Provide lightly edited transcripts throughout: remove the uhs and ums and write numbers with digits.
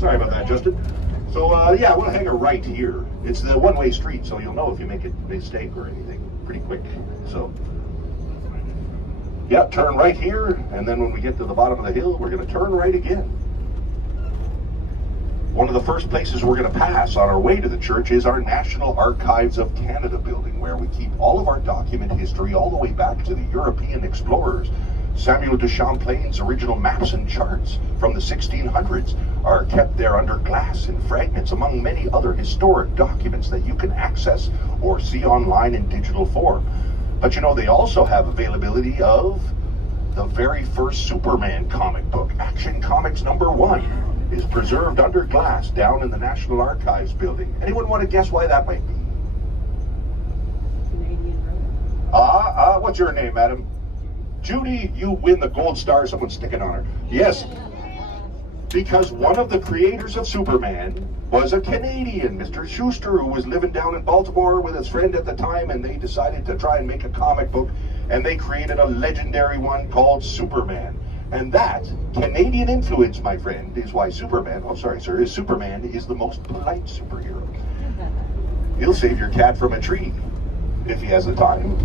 Sorry about that, Justin. So yeah, we'll hang a right here. It's the one-way street, so you'll know if you make a mistake or anything pretty quick. So yeah, turn right here, and then when we get to the bottom of the hill, we're going to turn right again. One of the first places we're going to pass on our way to the church is our National Archives of Canada building, where we keep all of our document history all the way back to the European explorers. Samuel de Champlain's original maps and charts from the 1600s are kept there under glass in fragments, among many other historic documents that you can access or see online in digital form. But you know, they also have availability of the very first Superman comic book, Action Comics #1, is preserved under glass down in the National Archives building. Anyone want to guess why that might be? What's your name, madam? Judy, you win the gold star. Someone's sticking on her. Yes, because one of the creators of Superman was a Canadian, Mr. Schuster, who was living down in Baltimore with his friend at the time, and they decided to try and make a comic book, and they created a legendary one called Superman. And that Canadian influence, my friend, is why Superman, oh sorry sir, is Superman is the most polite superhero. He'll save your cat from a tree if he has the time.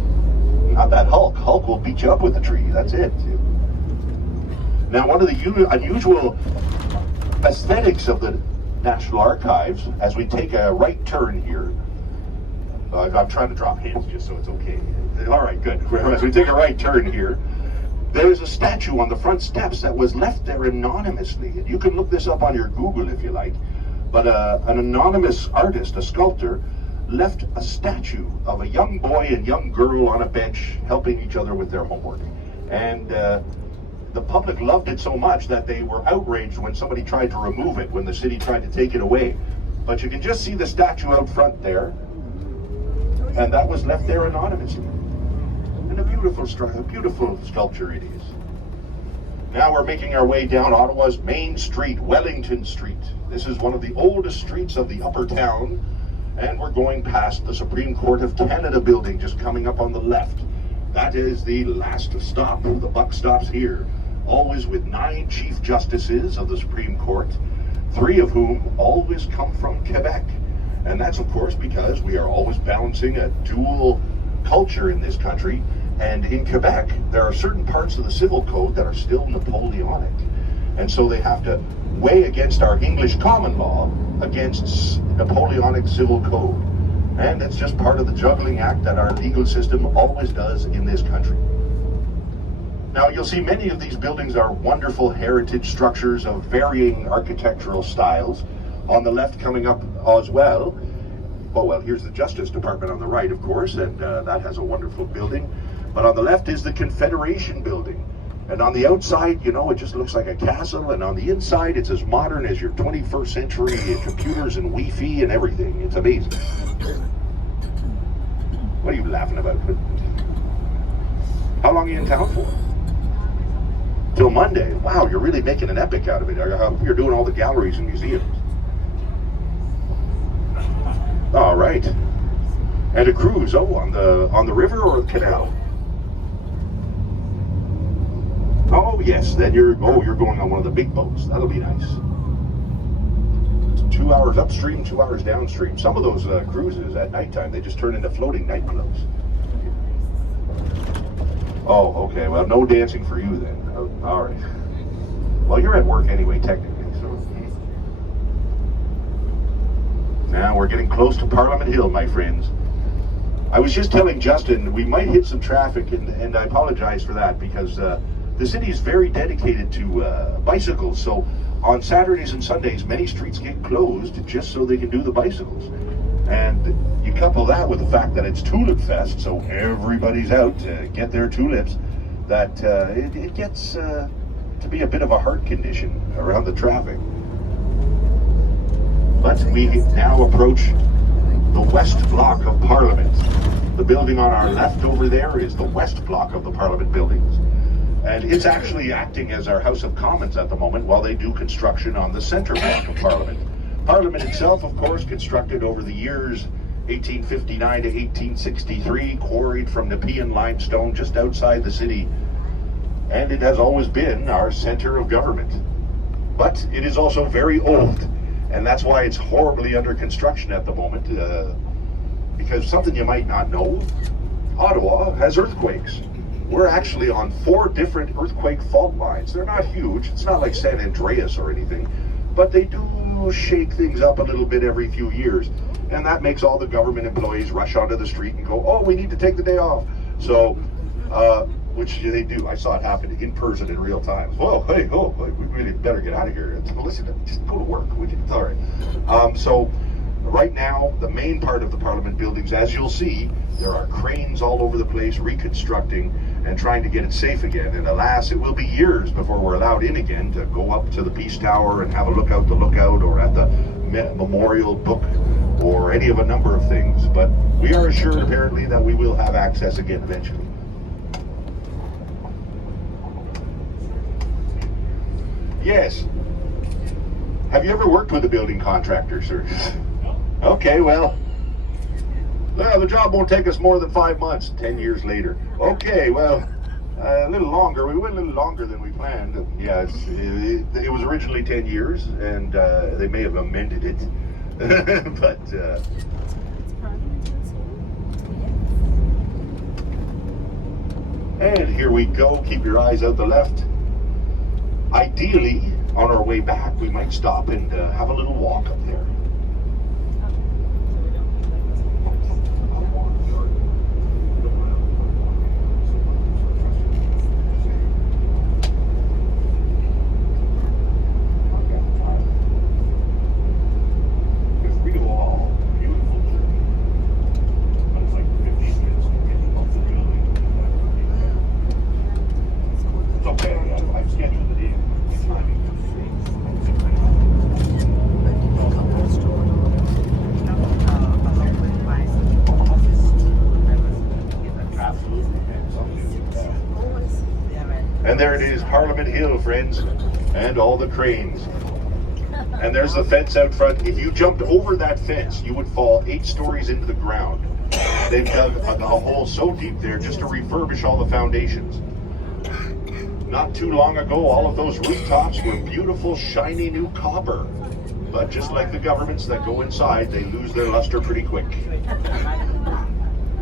Not that Hulk. Hulk will beat you up with a tree, that's it. Now, one of the unusual aesthetics of the National Archives, as we take a right turn here, I'm trying to drop hints just so it's okay. All right, good. As we take a right turn here, there is a statue on the front steps that was left there anonymously. And you can look this up on your Google if you like. But an anonymous artist, a sculptor, left a statue of a young boy and young girl on a bench helping each other with their homework. And the public loved it so much that they were outraged when somebody tried to remove it, when the city tried to take it away. But you can just see the statue out front there, and that was left there anonymously. And a beautiful sculpture it is. Now we're making our way down Ottawa's main street, Wellington Street. This is one of the oldest streets of the Upper Town, and we're going past the Supreme Court of Canada building, just coming up on the left. That is the last stop. The buck stops here, always with 9 Chief Justices of the Supreme Court, 3 of whom always come from Quebec. And that's, of course, because we are always balancing a dual culture in this country. And in Quebec, there are certain parts of the civil code that are still Napoleonic. And so they have to weigh against our English common law against Napoleonic civil code. And it's just part of the juggling act that our legal system always does in this country. Now, you'll see many of these buildings are wonderful heritage structures of varying architectural styles. On the left, coming up as well, here's the Justice Department on the right, of course, and that has a wonderful building. But on the left is the Confederation Building. And on the outside, you know, it just looks like a castle, and on the inside, it's as modern as your 21st century computers and Wi-Fi and everything. It's amazing. What are you laughing about? How long are you in town for? Till Monday. Wow, you're really making an epic out of it. I hope you're doing all the galleries and museums. All right. And a cruise, on the river or the canal? Oh yes, then you're going on one of the big boats. That'll be nice. It's 2 hours upstream, 2 hours downstream. Some of those cruises at nighttime, they just turn into floating nightclubs. Oh, okay. Well, no dancing for you then. Oh, all right. Well, you're at work anyway, technically. So now we're getting close to Parliament Hill, my friends. I was just telling Justin we might hit some traffic, and I apologize for that because the city is very dedicated to bicycles. So on Saturdays and Sundays, many streets get closed just so they can do the bicycles. And you couple that with the fact that it's Tulip Fest, so everybody's out to get their tulips, that it gets to be a bit of a heart condition around the traffic. But we now approach the West Block of Parliament. The building on our left over there is the West Block of the Parliament buildings. And it's actually acting as our House of Commons at the moment while they do construction on the Centre Block of Parliament. Parliament itself, of course, constructed over the years 1859 to 1863, quarried from Nepean limestone just outside the city. And it has always been our center of government. but it is also very old, and that's why it's horribly under construction at the moment, because something you might not know, Ottawa has earthquakes. We're actually on 4 different earthquake fault lines. They're not huge, it's not like San Andreas or anything, but they do shake things up a little bit every few years, and that makes all the government employees rush onto the street and go, oh, we need to take the day off. So, which they do. I saw it happen in person in real time. Whoa, hey, oh, we really better get out of here. Listen, just go to work, would you? All right. So, right now, the main part of the Parliament buildings, as you'll see, there are cranes all over the place reconstructing and trying to get it safe again. And alas, it will be years before we're allowed in again to go up to the Peace Tower and have a look out the lookout, or at the Memorial Book, or any of a number of things. But we are assured apparently that we will have access again eventually. Yes. Have you ever worked with a building contractor, sir? Okay, well, the job won't take us more than 5 months, 10 years later. Okay, well, a little longer. We went a little longer than we planned. Yeah, it was originally 10 years, and they may have amended it. But, and here we go. Keep your eyes out the left. Ideally, on our way back, we might stop and have a little walk up there. And there it is, Parliament Hill, friends, and all the cranes. And there's the fence out front. If you jumped over that fence, you would fall 8 stories into the ground. They've dug a hole so deep there just to refurbish all the foundations. Not too long ago, all of those rooftops were beautiful, shiny new copper. But just like the governments that go inside, they lose their luster pretty quick.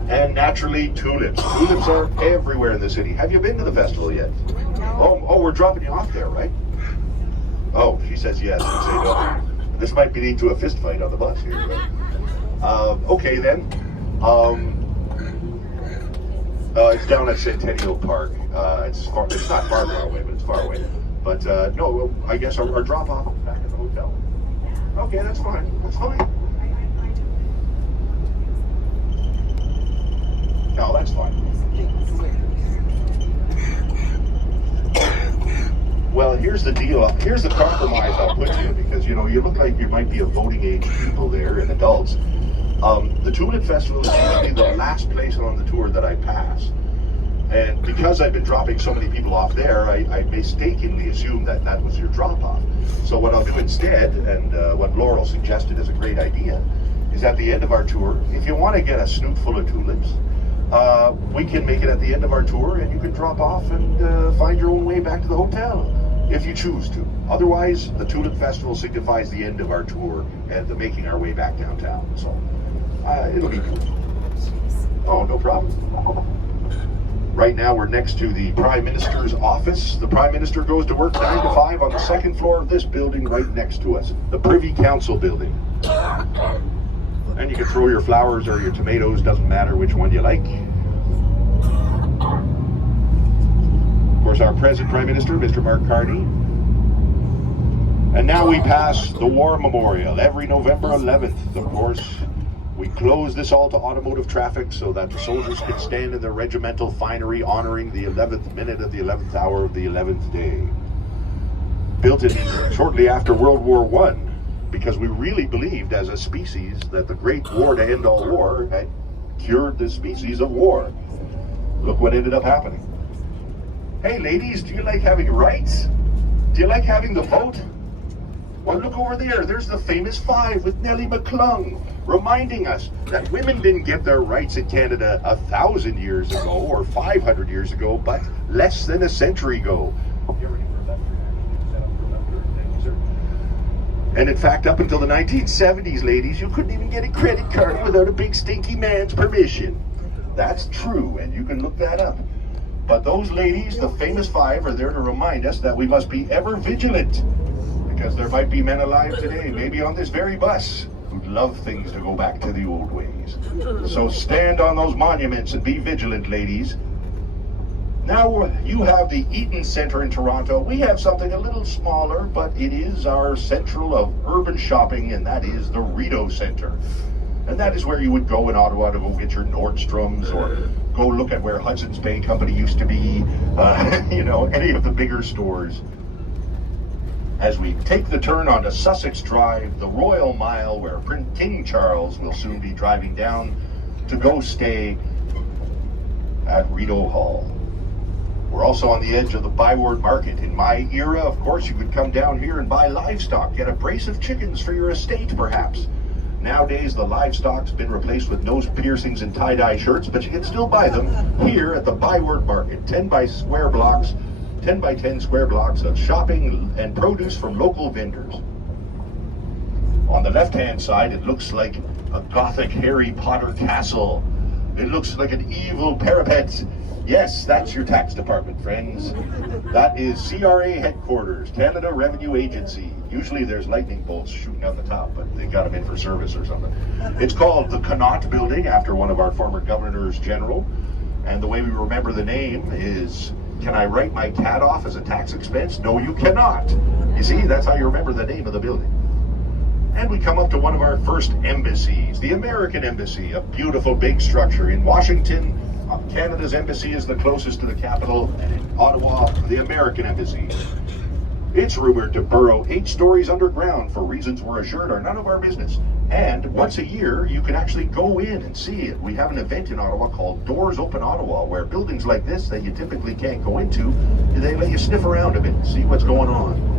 And naturally, tulips. Tulips are everywhere in the city. Have you been to the festival yet? Oh, we're dropping you off there, right? Oh, she says yes. You say no. This might lead to a fist fight on the bus here. Right? Okay then. It's down at Centennial Park. It's not far away, but it's far away. But no, I guess our drop off back at the hotel. Okay, that's fine. That's fine. No, that's fine. Well, here's the deal. Here's the compromise I'll put you, because you look like you might be a voting age people there and adults. The Tulip Festival is usually the last place on the tour that I pass. And because I've been dropping so many people off there, I mistakenly assumed that that was your drop-off. So what I'll do instead, and what Laurel suggested is a great idea, is at the end of our tour, if you want to get a snoot full of tulips, we can make it at the end of our tour, and you can drop off and find your own way back to the hotel, if you choose to. Otherwise, the Tulip Festival signifies the end of our tour and the making our way back downtown. So it'll be cool. Oh, no problem. Right now, we're next to the Prime Minister's office. The Prime Minister goes to work 9 to 5 on the 2nd floor of this building right next to us, the Privy Council building. And you can throw your flowers or your tomatoes, doesn't matter which one you like. Of course, our present Prime Minister, Mr. Mark Carney. And now we pass the War Memorial. Every November 11th, of course, we close this all to automotive traffic so that the soldiers can stand in their regimental finery honoring the 11th minute of the 11th hour of the 11th day. Built in shortly after World War I, because we really believed as a species that the great war to end all war had cured the species of war. Look what ended up happening. Hey ladies, do you like having rights? Do you like having the vote? Well, look over there. There's the famous 5 with Nellie McClung, reminding us that women didn't get their rights in Canada 1,000 years ago or 500 years ago, but less than a century ago. You ever heard that? Set up for left, And in fact, up until the 1970s, ladies, you couldn't even get a credit card without a big stinky man's permission. That's true, and you can look that up. But those ladies, the famous five, are there to remind us that we must be ever vigilant, because there might be men alive today, maybe on this very bus, who'd love things to go back to the old ways. So stand on those monuments and be vigilant, ladies. Now you have the Eaton Centre in Toronto. We have something a little smaller, but it is our central of urban shopping, and that is the Rideau Centre. And that is where you would go in Ottawa to go get your Nordstrom's, or go look at where Hudson's Bay Company used to be, you know, any of the bigger stores. As we take the turn onto Sussex Drive, the Royal Mile, where King Charles will soon be driving down to go stay at Rideau Hall. We're also on the edge of the Byward Market. In my era, of course, you could come down here and buy livestock, get a brace of chickens for your estate, perhaps. Nowadays, the livestock's been replaced with nose piercings and tie-dye shirts, but you can still buy them here at the Byward Market. 10 by 10 square blocks of shopping and produce from local vendors. On the left-hand side, it looks like a gothic Harry Potter castle. It looks like an evil parapet. Yes, that's your tax department, friends. That is CRA headquarters, Canada Revenue Agency. Usually there's lightning bolts shooting out the top, but they got them in for service or something. It's called the Connaught Building, after one of our former governors general. And the way we remember the name is, can I write my cat off as a tax expense? No, you cannot. You see, that's how you remember the name of the building. And we come up to one of our first embassies, the American Embassy, a beautiful big structure in Washington. Canada's embassy is the closest to the capital, and in Ottawa, the American Embassy. It's rumored to burrow 8 stories underground for reasons we're assured are none of our business. And once a year, you can actually go in and see it. We have an event in Ottawa called Doors Open Ottawa, where buildings like this that you typically can't go into, they let you sniff around a bit and see what's going on.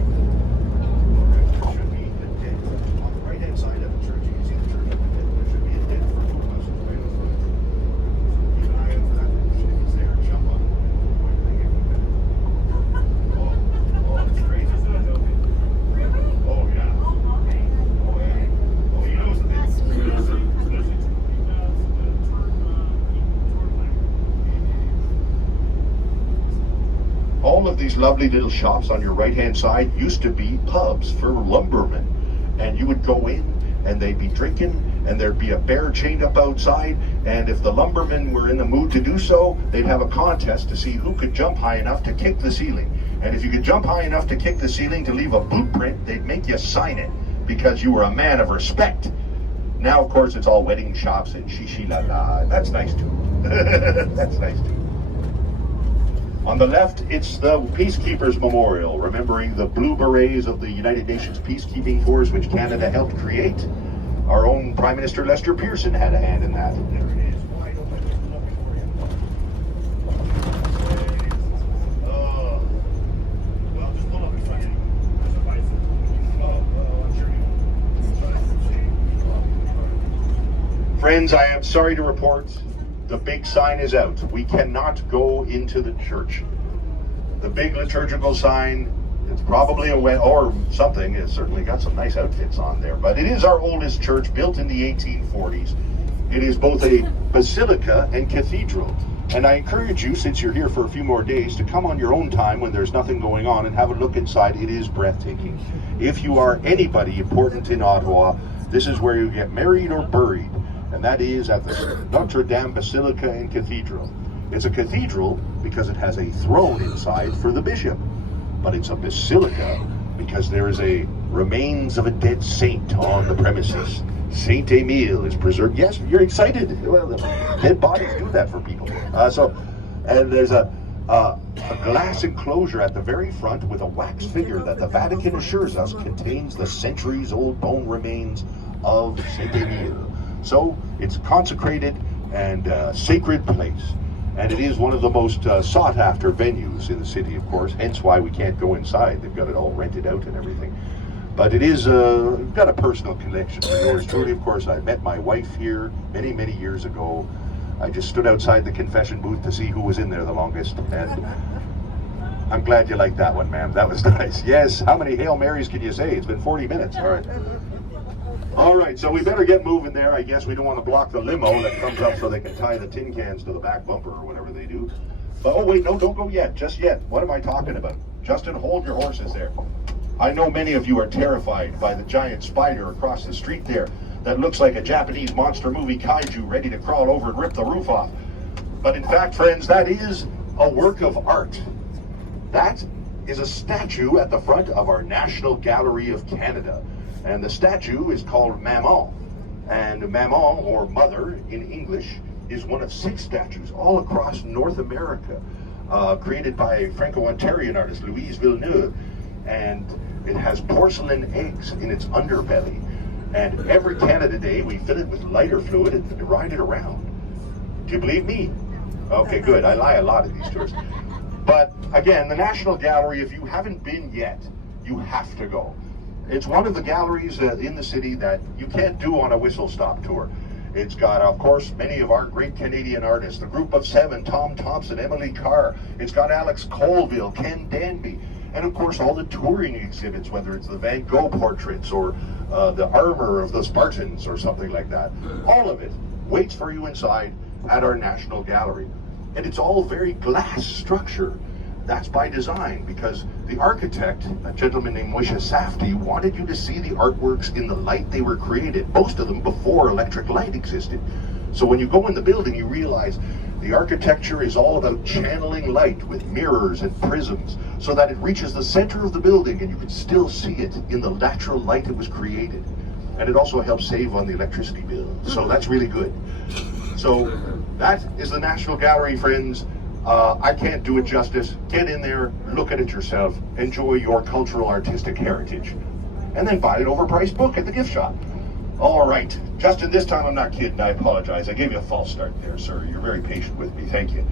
All of these lovely little shops on your right-hand side used to be pubs for lumbermen. And you would go in and they'd be drinking, and there'd be a bear chained up outside, and if the lumbermen were in the mood to do so, they'd have a contest to see who could jump high enough to kick the ceiling. And if you could jump high enough to kick the ceiling to leave a boot print, they'd make you sign it, because you were a man of respect. Now, of course, it's all wedding shops and shishi-la-la. That's nice too. That's nice too. On the left, it's the Peacekeepers Memorial, remembering the Blue Berets of the United Nations Peacekeeping Force, which Canada helped create. Our own Prime Minister Lester Pearson had a hand in that. There it is, wide open. Well, just pull up in front of you. There's a bicycle. I'm sure you. Friends, I am sorry to report, the big sign is out. We cannot go into the church. The big liturgical sign, it's probably a wet or something. It's certainly got some nice outfits on there, but it is our oldest church, built in the 1840s. It is both a basilica and cathedral. And I encourage you, since you're here for a few more days, to come on your own time when there's nothing going on and have a look inside. It is breathtaking. If you are anybody important in Ottawa, this is where you get married or buried. And that is at the Notre Dame Basilica and Cathedral. It's a cathedral because it has a throne inside for the bishop, but it's a basilica because there is a remains of a dead saint on the premises. Saint Emile is preserved. Yes, you're excited. Well, the dead bodies do that for people. And there's a glass enclosure at the very front with a wax figure that the Vatican assures us contains the centuries-old bone remains of Saint Emile. So it's consecrated and sacred place, and it is one of the most sought-after venues in the city, of course, hence why we can't go inside. They've got it all rented out and everything. But it is got a personal connection to yours truly. Of course, I met my wife here many, many years ago. I just stood outside the confession booth to see who was in there the longest, and I'm glad you liked that one, ma'am. That was nice. Yes, how many Hail Marys can you say? It's been 40 minutes. All right. All right, so we better get moving there. I guess we don't want to block the limo that comes up so they can tie the tin cans to the back bumper or whatever they do. But, oh, wait, no, don't go yet. Just yet. What am I talking about? Justin, hold your horses there. I know many of you are terrified by the giant spider across the street there that looks like a Japanese monster movie kaiju ready to crawl over and rip the roof off. But in fact, friends, that is a work of art. That is a statue at the front of our National Gallery of Canada. And the statue is called Maman. And Maman, or Mother in English, is one of 6 statues all across North America, created by Franco-Ontarian artist Louise Villeneuve. And it has porcelain eggs in its underbelly. And every Canada Day, we fill it with lighter fluid and ride it around. Do you believe me? Okay, good. I lie a lot at these tours. But again, the National Gallery, if you haven't been yet, you have to go. It's one of the galleries in the city that you can't do on a whistle-stop tour. It's got, of course, many of our great Canadian artists, the Group of 7, Tom Thompson, Emily Carr. It's got Alex Colville, Ken Danby, and of course all the touring exhibits, whether it's the Van Gogh portraits or the armor of the Spartans or something like that. All of it waits for you inside at our National Gallery. And it's all very glass structure. That's by design, because the architect, a gentleman named Moshe Safdie, wanted you to see the artworks in the light they were created, most of them before electric light existed. So when you go in the building, you realize the architecture is all about channeling light with mirrors and prisms so that it reaches the center of the building and you can still see it in the natural light it was created. And it also helps save on the electricity bill. So that's really good. So that is the National Gallery, friends. I can't do it justice. Get in there, look at it yourself, enjoy your cultural artistic heritage, and then buy an overpriced book at the gift shop. All right, Justin, this time I'm not kidding. I apologize. I gave you a false start there, sir. You're very patient with me. Thank you.